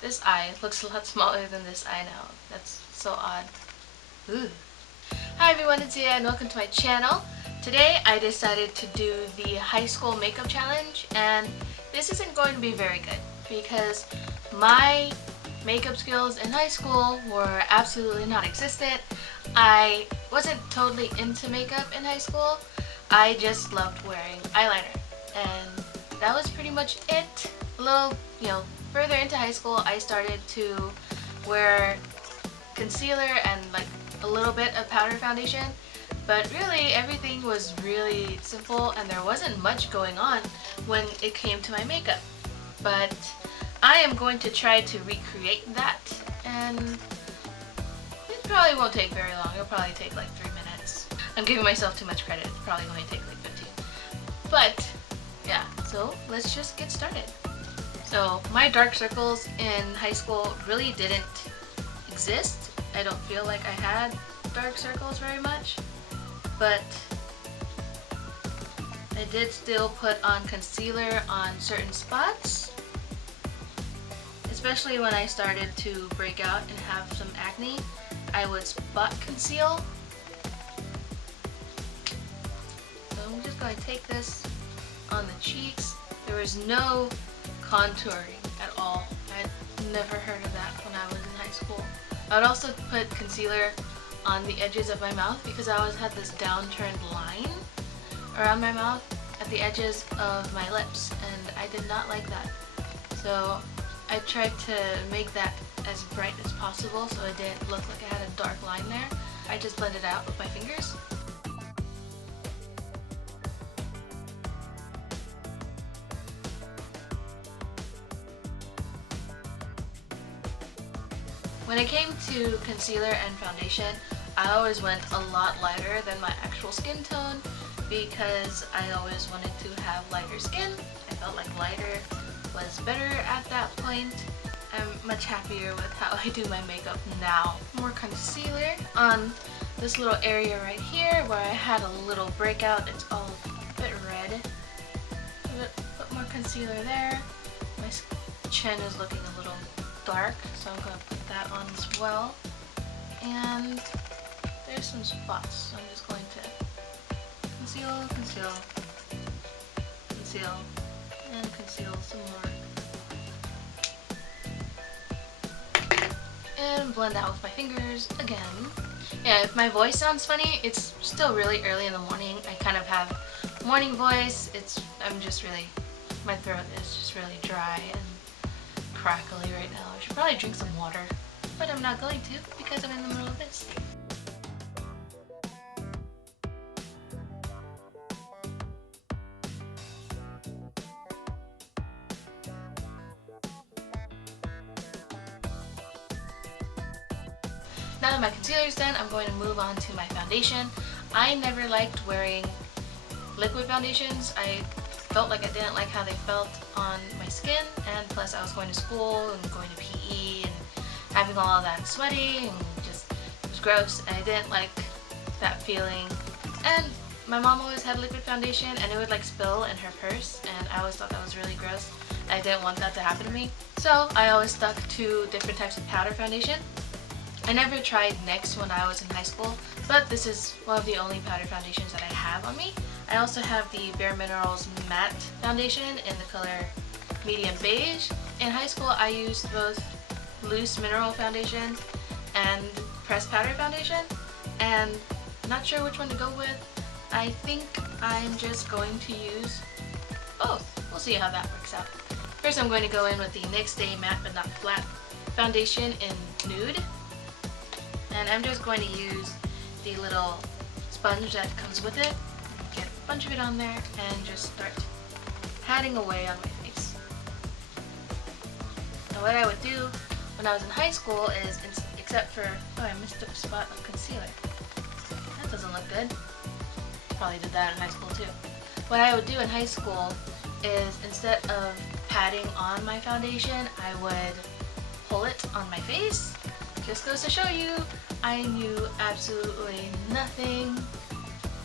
This eye looks a lot smaller than this eye now. That's so odd. Ooh. Hi everyone, it's Ziya and welcome to my channel. Today I decided to do the high school makeup challenge, and this isn't going to be very good because my makeup skills in high school were absolutely non-existent. I wasn't totally into makeup in high school. I just loved wearing eyeliner, and that was pretty much it. A little, further into high school, I started to wear concealer and like a little bit of powder foundation, but really everything was really simple and there wasn't much going on when it came to my makeup. But I am going to try to recreate that, and it probably won't take very long. It'll probably take like 3 minutes. I'm giving myself too much credit. It's probably going to take like 15. But yeah, so let's just get started. So my dark circles in high school really didn't exist. I don't feel like I had dark circles very much, but I did still put on concealer on certain spots, especially when I started to break out and have some acne. I would spot conceal. So I'm just going to take this on the cheeks. There was no contouring at all. I'd never heard of that when I was in high school. I would also put concealer on the edges of my mouth because I always had this downturned line around my mouth at the edges of my lips, and I did not like that. So I tried to make that as bright as possible so it didn't look like I had a dark line there. I just blended it out with my fingers. When it came to concealer and foundation, I always went a lot lighter than my actual skin tone because I always wanted to have lighter skin. I felt like lighter was better at that point. I'm much happier with how I do my makeup now. More concealer on this little area right here where I had a little breakout. It's all a bit red. Put more concealer there. My chin is looking a little dark, so I'm going to put that on as well. And there's some spots, so I'm just going to conceal, conceal, conceal, and conceal some more. And blend out with my fingers again. Yeah, if my voice sounds funny, it's still really early in the morning. I kind of have morning voice. My throat is just really dry and crackly right now. I should probably drink some water, but I'm not going to because I'm in the middle of this. Now that my concealer is done, I'm going to move on to my foundation. I never liked wearing liquid foundations. I felt like I didn't like how they felt on my skin, and plus I was going to school and going to PE and having all of that sweaty and just, it was gross, and I didn't like that feeling. And my mom always had liquid foundation and it would like spill in her purse, and I always thought that was really gross. I didn't want that to happen to me. So I always stuck to different types of powder foundation. I never tried NYX when I was in high school, but this is one of the only powder foundations that I have on me. I also have the Bare Minerals Matte Foundation in the color Medium Beige. In high school, I used both loose mineral foundation and pressed powder foundation, and I'm not sure which one to go with. I think I'm just going to use both. We'll see how that works out. First, I'm going to go in with the NYX Day Matte But Not Flat Foundation in Nude. And I'm just going to use the little sponge that comes with it, get a bunch of it on there, and just start patting away on my face. Now what I would do when I was in high school is, except for, oh, I missed a spot of concealer. That doesn't look good. Probably did that in high school too. What I would do in high school is, instead of patting on my foundation, I would pull it on my face. Just goes to show you, I knew absolutely nothing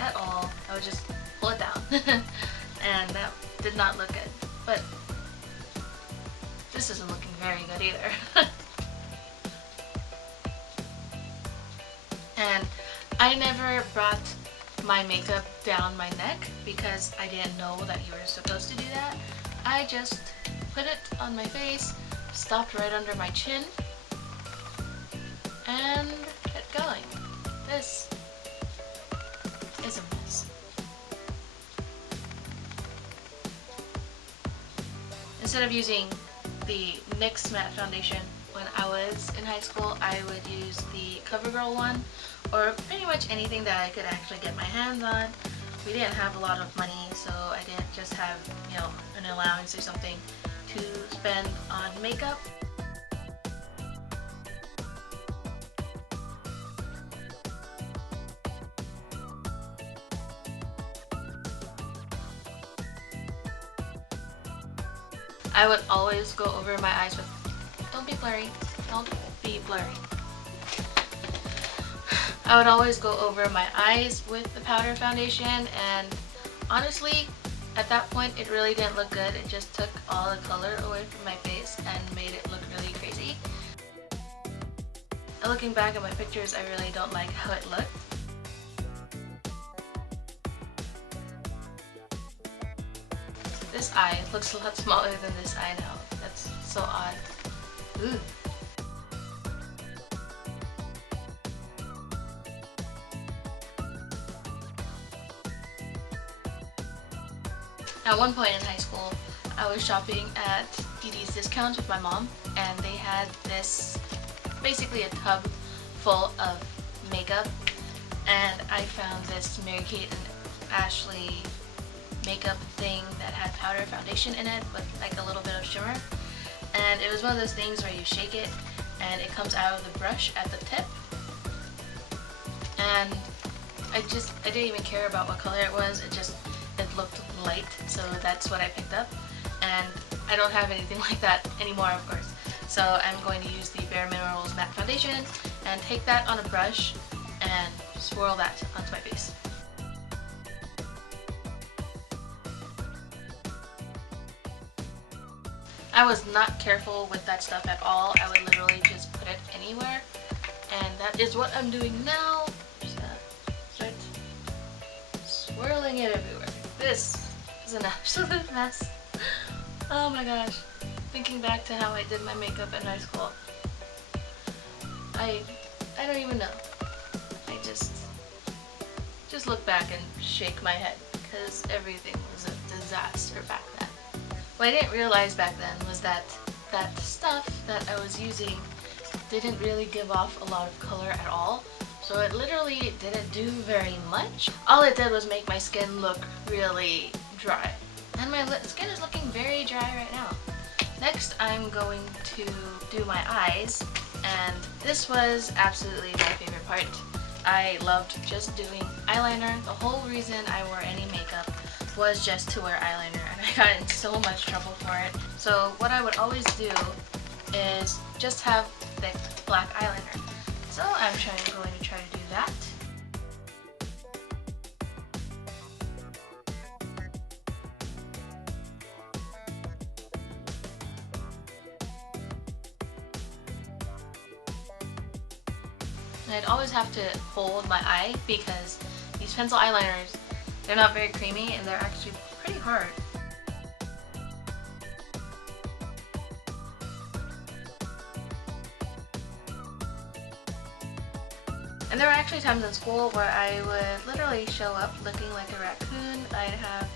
at all. I would just pull it down. And that did not look good. But This isn't looking very good either. And I never brought my makeup down my neck because I didn't know that you were supposed to do that. I just put it on my face, stopped right under my chin, and kept going. This is a mess. Instead of using the NYX matte foundation when I was in high school, I would use the CoverGirl one, or pretty much anything that I could actually get my hands on. We didn't have a lot of money, so I didn't just have, you know, an allowance or something to spend on makeup. I would always go over my eyes with, don't be blurry, don't be blurry. I would always go over my eyes with the powder foundation, and honestly, at that point it really didn't look good. It just took all the color away from my face and made it look really crazy. And looking back at my pictures, I really don't like how it looked. This eye looks a lot smaller than this eye now. That's so odd. Ooh. At one point in high school, I was shopping at DD's Discounts with my mom, and they had this, basically a tub full of makeup, and I found this Mary-Kate and Ashley makeup thing that had powder foundation in it with like a little bit of shimmer, and it was one of those things where you shake it and it comes out of the brush at the tip, and I didn't even care about what color it was. It looked light, so that's what I picked up, and I don't have anything like that anymore, of course. So I'm going to use the Bare Minerals matte foundation and take that on a brush and swirl that onto my face. I was not careful with that stuff at all. I would literally just put it anywhere, and that is what I'm doing now. Just start swirling it everywhere. This is an absolute mess. Oh my gosh. Thinking back to how I did my makeup in high school, I don't even know. I just look back and shake my head because everything was a disaster back then. What I didn't realize back then was that that stuff that I was using didn't really give off a lot of color at all. So it literally didn't do very much. All it did was make my skin look really dry. And my skin is looking very dry right now. Next, I'm going to do my eyes, and this was absolutely my favorite part. I loved just doing eyeliner. The whole reason I wore any makeup was just to wear eyeliner, and I got in so much trouble for it. So what I would always do is just have thick black eyeliner. So I'm going to try to do that. And I'd always have to hold my eye because these pencil eyeliners, they're not very creamy and they're actually pretty hard. And there were actually times in school where I would literally show up looking like a raccoon. I'd have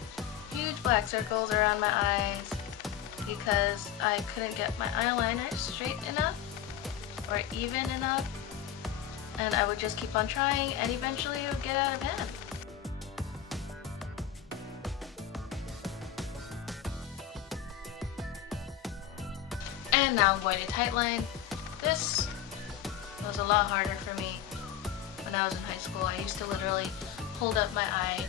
huge black circles around my eyes because I couldn't get my eyeliner straight enough or even enough. And I would just keep on trying, and eventually it would get out of hand. And now I'm going to Tightline. This was a lot harder for me when I was in high school. I used to literally hold up my eye.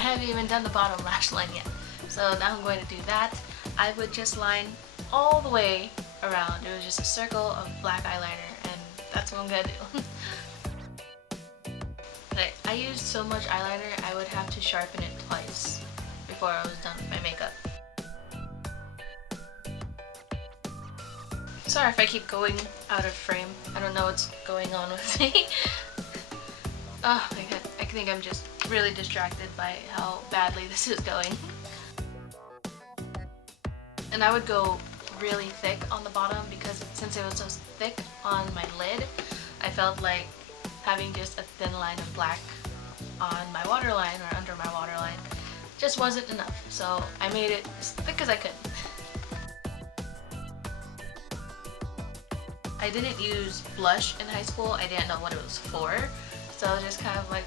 I haven't even done the bottom lash line yet. So now I'm going to do that. I would just line all the way around. It was just a circle of black eyeliner, and that's what I'm gonna do. Like, I used so much eyeliner, I would have to sharpen it twice before I was done with my makeup. Sorry if I keep going out of frame. I don't know what's going on with me. Oh my god, I think I'm just really distracted by how badly this is going. And I would go really thick on the bottom because since it was so thick on my lid, I felt like having just a thin line of black on my waterline or under my waterline just wasn't enough. So I made it as thick as I could. I didn't use blush in high school. I didn't know what it was for. So I was just kind of like,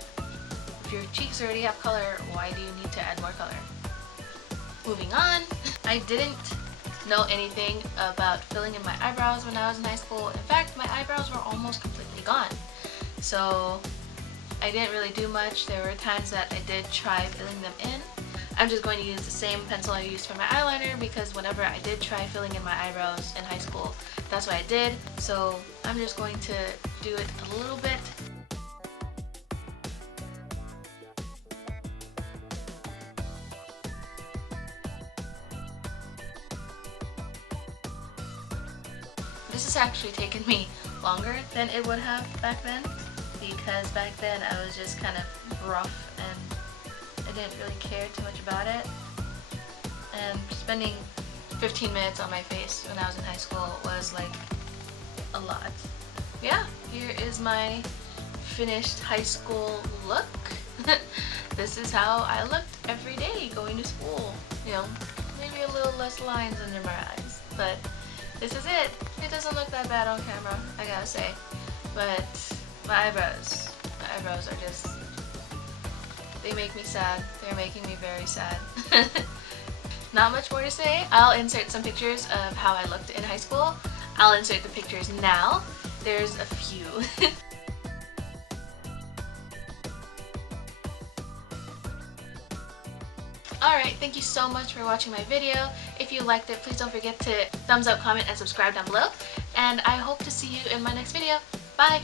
if your cheeks already have color, why do you need to add more color? Moving on, I didn't know anything about filling in my eyebrows when I was in high school. In fact, my eyebrows were almost completely gone. So I didn't really do much. There were times that I did try filling them in. I'm just going to use the same pencil I used for my eyeliner because whenever I did try filling in my eyebrows in high school, that's what I did. So I'm just going to do it a little bit. This has actually taken me longer than it would have back then because back then I was just kind of rough and I didn't really care too much about it. And spending 15 minutes on my face when I was in high school was like a lot. Yeah, here is my finished high school look. This is how I looked every day going to school. You know, maybe a little less lines under my eyes, but this is it. It doesn't look that bad on camera, I gotta say. But my eyebrows are just, they make me sad. They're making me very sad. Not much more to say. I'll insert some pictures of how I looked in high school. I'll insert the pictures now. There's a few. Alright, thank you so much for watching my video. If you liked it, please don't forget to thumbs up, comment, and subscribe down below. And I hope to see you in my next video. Bye!